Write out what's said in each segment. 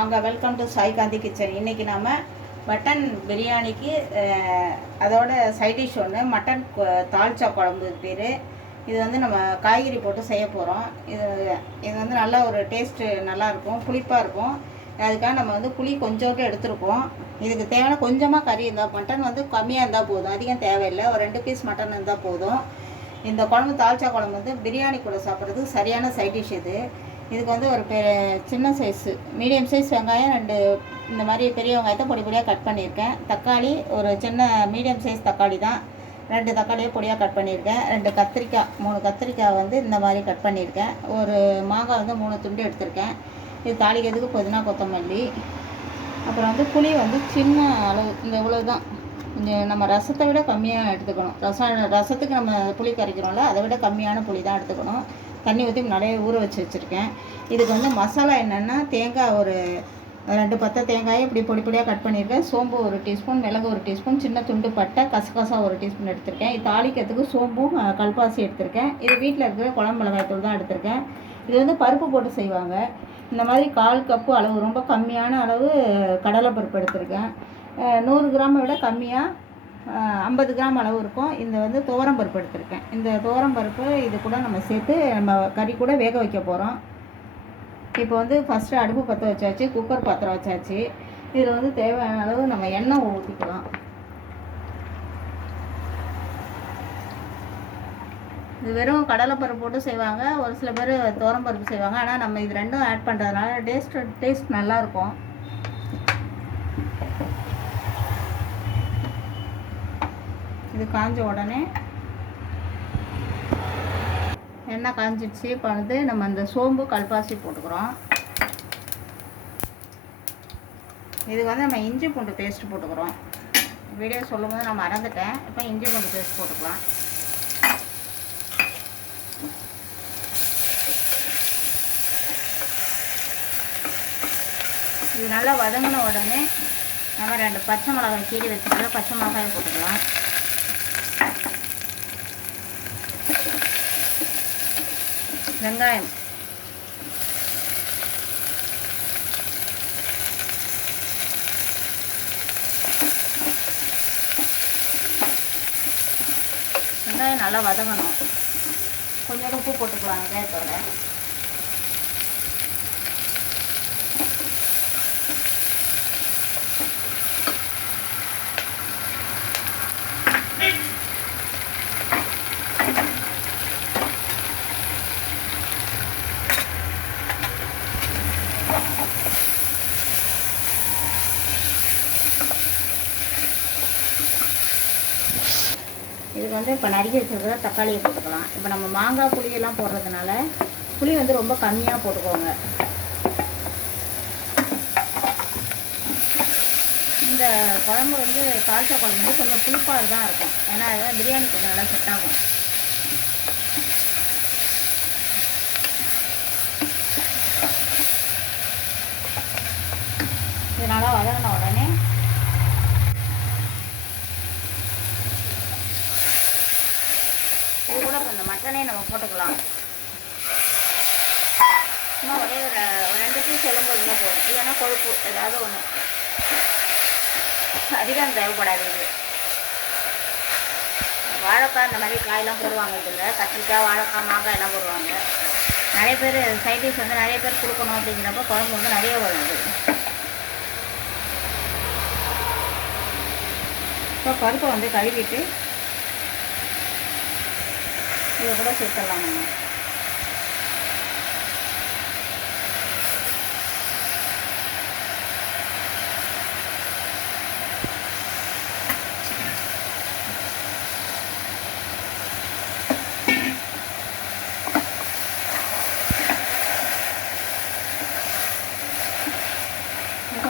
வாங்க welcome to Sai Gandhi kitchen இன்றைக்கி நாம் மட்டன் பிரியாணிக்கு அதோட சைட் டிஷ் ஒன்று மட்டன் தால்ச்சா குழம்பு பேர். இது வந்து நம்ம காய்கறி போட்டு செய்ய போகிறோம் இது இது வந்து நல்ல ஒரு டேஸ்ட்டு நல்லாயிருக்கும் புளிப்பாக இருக்கும். அதுக்காக நம்ம வந்து புளி கொஞ்சோண்டு எடுத்துருக்கோம். இதுக்கு தேவையான கொஞ்சமாக கறி இருந்தால் மட்டன் வந்து கம்மியாக இருந்தால் போதும். அதிகம் தேவையில்லை. ஒரு ரெண்டு பீஸ் மட்டன் இருந்தால் போதும். இந்த குழம்பு தால்ச்சா குழம்பு வந்து பிரியாணி கூட சாப்பிட்றதுக்கு சரியான சைட் டிஷ் இது. இதுக்கு வந்து ஒரு பெ சின்ன சைஸு மீடியம் சைஸ் வெங்காயம் ரெண்டு இந்த மாதிரி பெரிய வெங்காயத்தை பொடி பொடியாக கட் பண்ணியிருக்கேன். தக்காளி ஒரு சின்ன மீடியம் சைஸ் தக்காளி தான். ரெண்டு தக்காளியை பொடியாக கட் பண்ணியிருக்கேன். ரெண்டு கத்திரிக்காய் மூணு கத்திரிக்காய் வந்து இந்த மாதிரி கட் பண்ணியிருக்கேன். ஒரு மாங்காய் வந்து மூணு துண்டு எடுத்திருக்கேன். இது தாளிக்கிறதுக்கு புதினா கொத்தமல்லி. அப்புறம் வந்து புளி வந்து சின்ன அளவு இந்த இவ்வளோ தான் இந்த நம்ம ரசத்தை விட கம்மியாக எடுத்துக்கணும். ரசம் ரசத்துக்கு நம்ம புளி கரைக்கிறோம்ல அதை விட கம்மியான புளி தான் எடுத்துக்கணும். தண்ணி ஊற்றி நிறைய ஊற வச்சு வச்சுருக்கேன். இதுக்கு வந்து மசாலா என்னென்னா தேங்காய் ஒரு ரெண்டு பத்தை தேங்காயை இப்படி பொடி பொடியாக கட் பண்ணியிருக்கேன் சோம்பு ஒரு டீஸ்பூன் மிளகு ஒரு டீஸ்பூன் சின்ன துண்டு பட்டை கசகசா ஒரு டீஸ்பூன் எடுத்திருக்கேன். இது தாளிக்கிறதுக்கு சோம்பும் கல்பாசி எடுத்திருக்கேன். இது வீட்டில் இருக்கிற குழம்பு மிளகாய்த்தூள் தான் எடுத்திருக்கேன். இது வந்து பருப்பு போட்டு செய்வாங்க. இந்த மாதிரி கால் கப்பு அளவு ரொம்ப கம்மியான அளவு கடலைப்பருப்பு எடுத்திருக்கேன். நூறு கிராமை விட கம்மியாக ஐம்பது கிராம் அளவு இருக்கும். இந்த வந்து துவரம் பருப்பு எடுத்திருக்கேன். இந்த துவரம் பருப்பு இது கூட நம்ம சேர்த்து நம்ம கறி கூட வேக வைக்க போகிறோம் இப்போ வந்து ஃபஸ்ட்டு அடுப்பு பற்ற வச்சாச்சு குக்கர் பாத்திரம் வச்சாச்சு. இதில் வந்து தேவையான அளவு நம்ம எண்ணெய் ஊற்றிக்கலாம் இது வெறும் கடலைப்பருப்பு போட்டு செய்வாங்க. ஒரு சில பேர் துவரம் பருப்பு செய்வாங்க. ஆனால் நம்ம இது ரெண்டும் ஆட் பண்ணுறதுனால டேஸ்ட் டேஸ்ட் நல்லாயிருக்கும் இது காஞ்ச உடனே எண்ணெய் காஞ்சிடுச்சு. இப்போ வந்து நம்ம அந்த சோம்பு கல்பாசி போட்டுக்கிறோம். இது வந்து நம்ம இஞ்சி பூண்டு பேஸ்ட் போட்டுக்கிறோம். வீடியோ சொல்லும்போது நான் மறந்துட்டேன். இப்போ இஞ்சி பூண்டு பேஸ்ட் போட்டுக்கலாம். இது நல்லா வதங்கின உடனே நம்ம ரெண்டு பச்சை மிளகாய் கீறி வச்சுக்கலாம் பச்சை மிளகாயை போட்டுக்கலாம். வெங்காயம். வெங்காயம் நல்லா வதங்கணும். கொஞ்சம் உப்பு போட்டுக்கலாம் வெங்காயத்தோட. இதுக்கு வந்து இப்போ நறுக்கி வச்சிருக்கிற தக்காளியை போட்டுக்கலாம். இப்போ நம்ம மாங்காய் புளியெல்லாம் போடுறதுனால புளி வந்து ரொம்ப கம்மியாக போட்டுக்கோங்க. இந்த குழம்பு வந்து தாழ்ச்சா குழம்பு வந்து கொஞ்சம் புளிப்பாக தான் இருக்கும். ஏன்னா அதான் பிரியாணி கொஞ்சம் நல்லா செட் ஆகும். இதனால் வதங்கின உடனே இது கூட இப்போ இந்த மட்டனே நம்ம போட்டுக்கலாம். சும்மா ஒரே ஒரு ரெண்டு பீஸ் எலும்பு தான் போடும் இல்லைன்னா கொழுப்பு ஏதாவது ஒன்று அதிகம் தேவைப்படாது இது. வாழைக்காய் இந்த மாதிரி காயெல்லாம் போடுவாங்க இதில். கத்திரிக்காய் வாழைக்காய் மாங்காய் எல்லாம் போடுவாங்க. நிறைய பேர் சைட் டிஷ் வந்து நிறைய பேர் கொடுக்கணும் அப்படிங்கிறப்ப குழம்பு வந்து நிறைய வரும் இப்போ பருப்பை வந்து கழுவிட்டு இதை கூட சேர்த்தலாம் நம்ம.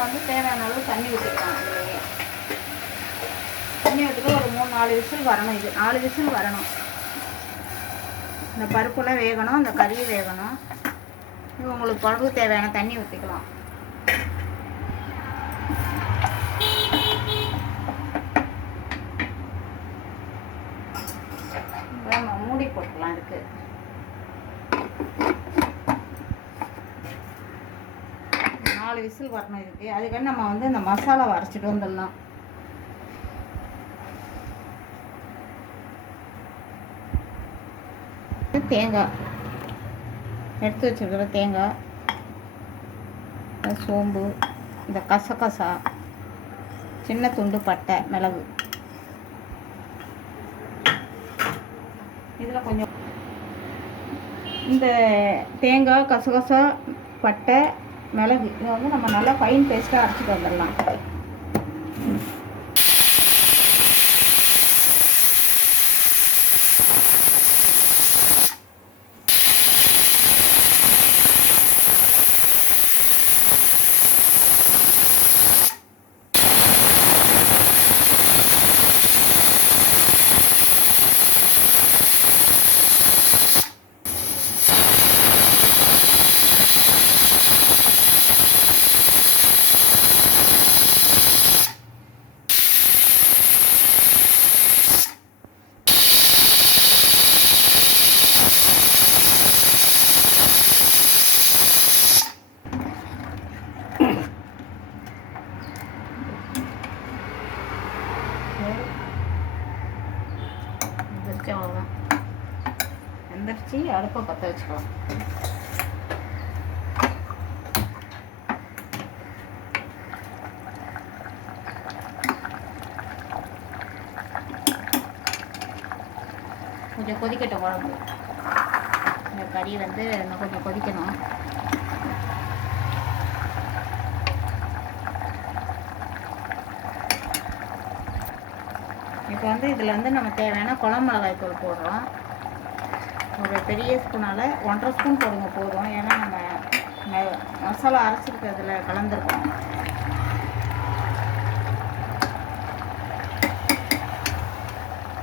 வந்து தேவையான அளவு தண்ணி ஊற்றிக்கலாம் இதுலேயே தண்ணி ஊற்றிட்டு ஒரு மூணு நாலு விசில் வரணும் இது. நாலு விசில் வரணும். இந்த பருப்புலாம் வேகணும் இந்த கறி வேகணும். இது உங்களுக்கு குழம்புக்கு தேவையான தண்ணி ஊற்றிக்கலாம் நம்ம மூடி போட்டுக்கலாம் இருக்கு நாலு விசில் வரணும் இதுக்கு. அதுக்காக நம்ம வந்து இந்த மசாலா அரைச்சிட்டு வந்துடலாம். தேங்காய். எடுத்து வச்சிருக்கிற தேங்காய். இந்த சோம்பு இந்த கசகசா சின்ன துண்டு பட்டை மிளகு. இதில் கொஞ்சம் இந்த தேங்காய் கசகசா பட்டை மிளகு இதை வந்து நம்ம நல்லா ஃபைன் பேஸ்ட்டாக அரைச்சிட்டு வந்துடலாம். அடுப்பை பற்ற வச்சுக்கலாம் கொஞ்சம் கொதிக்கட்டும் குழம்பு இந்த கறி வந்து இன்னும் கொஞ்சம் கொதிக்கணும் இப்போ வந்து இதில் வந்து நம்ம தேவையான குழம்பு மிளகாய் தூள் போடுறோம். ஒரு பெரிய ஸ்பூனால் ஒன்றரை ஸ்பூன் போடுங்க போதும். ஏன்னா நம்ம ம- மசாலா அதில் கலந்துருக்கோம்.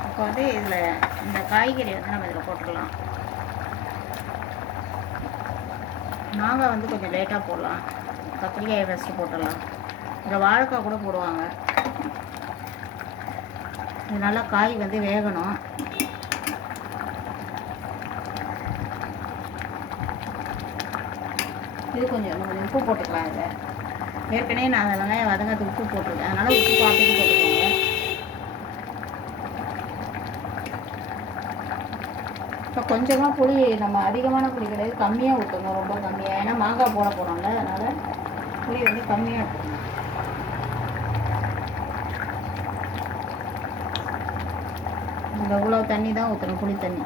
அப்போ வந்து இதில் இந்த காய்கறி வந்து நம்ம இதில் போட்டுக்கலாம். மாங்காய் வந்து கொஞ்சம் லேட்டாக போடலாம். கத்திரிக்காயை ஃபஸ்ட்டு போட்டுடலாம். இதில் வாழைக்காய் கூட போடுவாங்க. இது நல்லா காய் வந்து வேகணும். இது கொஞ்சம் கொஞ்சம் உப்பு போட்டுக்கலாம் இதில் ஏற்கனவே நான் அதில் வெங்காயம் வதங்கிறதுக்கு உப்பு போட்டிருக்கேன். அதனால் உப்பு பார்த்துட்டு போட்டுக்கோங்க. இப்போ கொஞ்சமாக புளி நம்ம அதிகமான புளி கிடையாது. கம்மியாக ஊற்றணும் ரொம்ப கம்மியாக ஏன்னா மாங்காய் போட போகிறோம்ல அதனால் புளி வந்து கம்மியாக ஊற்றணும் இந்த இவ்வளோ தண்ணி தான் ஊற்றணும் புளி தண்ணி.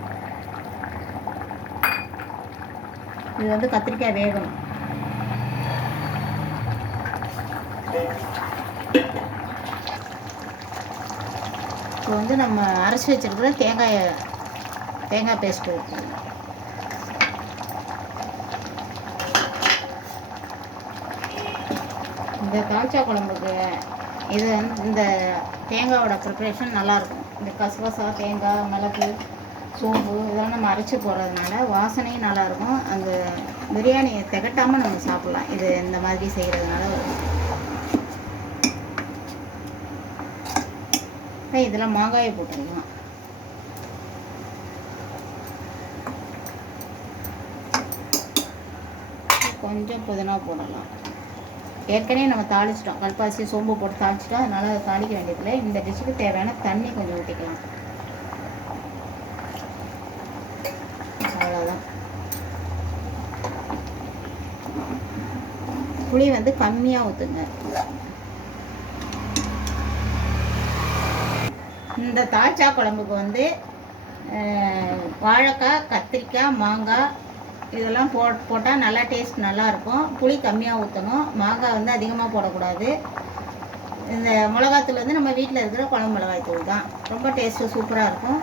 இது வந்து கத்திரிக்காய் வேகணும். இப்போ வந்து நம்ம அரைச்சி வச்சிருக்கிற தேங்காயை தேங்காய் பேஸ்ட்டு ஊற்றணும் இந்த தால்ச்சா குழம்புக்கு இது வந்து இந்த தேங்காயோட ப்ரிப்ரேஷன் நல்லாயிருக்கும் இந்த கசகசா தேங்காய் மிளகு சோம்பு இதெல்லாம் நம்ம அரைச்சி போடுறதுனால வாசனையும் நல்லாயிருக்கும் அந்த பிரியாணியை திகட்டாமல் நம்ம சாப்பிட்லாம். இது இந்த மாதிரி செய்கிறதுனால இதில் மாங்காயை போட்டுடலாம். கொஞ்சம் புதினா போடலாம். ஏற்கனவே நம்ம தாளிச்சிட்டோம். கல்பாசி சோம்பு போட்டு தாளிச்சிட்டோம். அதனால் அதை தாளிக்க வேண்டியதில்லை. இந்த டிஷ்ஷுக்கு தேவையான தண்ணி கொஞ்சம் ஊற்றிக்கலாம் அவ்வளோதான் புளி வந்து கம்மியாக ஊற்றுங்க இந்த தாழ்ச்சா குழம்புக்கு வந்து வாழைக்காய் கத்திரிக்காய் மாங்காய் இதெல்லாம் போ போட்டால் நல்லா டேஸ்ட் நல்லாயிருக்கும் புளி கம்மியாக ஊற்றணும் மாங்காய் வந்து அதிகமாக போடக்கூடாது. இந்த மிளகாத்தூள் வந்து நம்ம வீட்டில் இருக்கிற குழம்பு மிளகாய் தூள் தான். ரொம்ப டேஸ்ட்டு சூப்பராக இருக்கும்.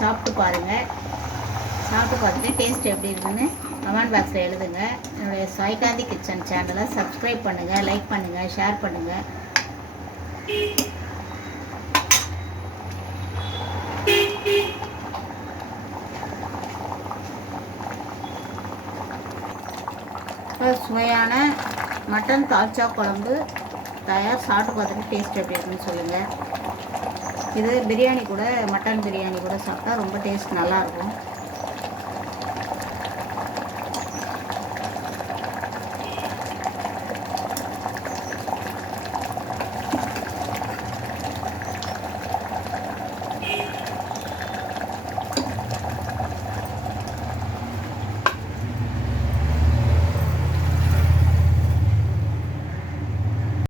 சாப்பிட்டு பாருங்கள் சாப்பிட்டு பார்த்துட்டு டேஸ்ட் எப்படி இருக்குன்னு கமெண்ட் பாக்ஸில் எழுதுங்க. என்னுடைய சாய்காந்தி கிச்சன் சேனலை சப்ஸ்கிரைப் பண்ணுங்கள் லைக் பண்ணுங்கள் ஷேர் பண்ணுங்கள் சுவையான மட்டன் தால்ச்சா குழம்பு தயார் சாப்பிட்டு பார்த்துட்டு டேஸ்ட் எப்படி இருக்குன்னு சொல்லுங்கள் இது பிரியாணி கூட மட்டன் பிரியாணி கூட சாப்பிட்டா ரொம்ப டேஸ்ட் நல்லாயிருக்கும்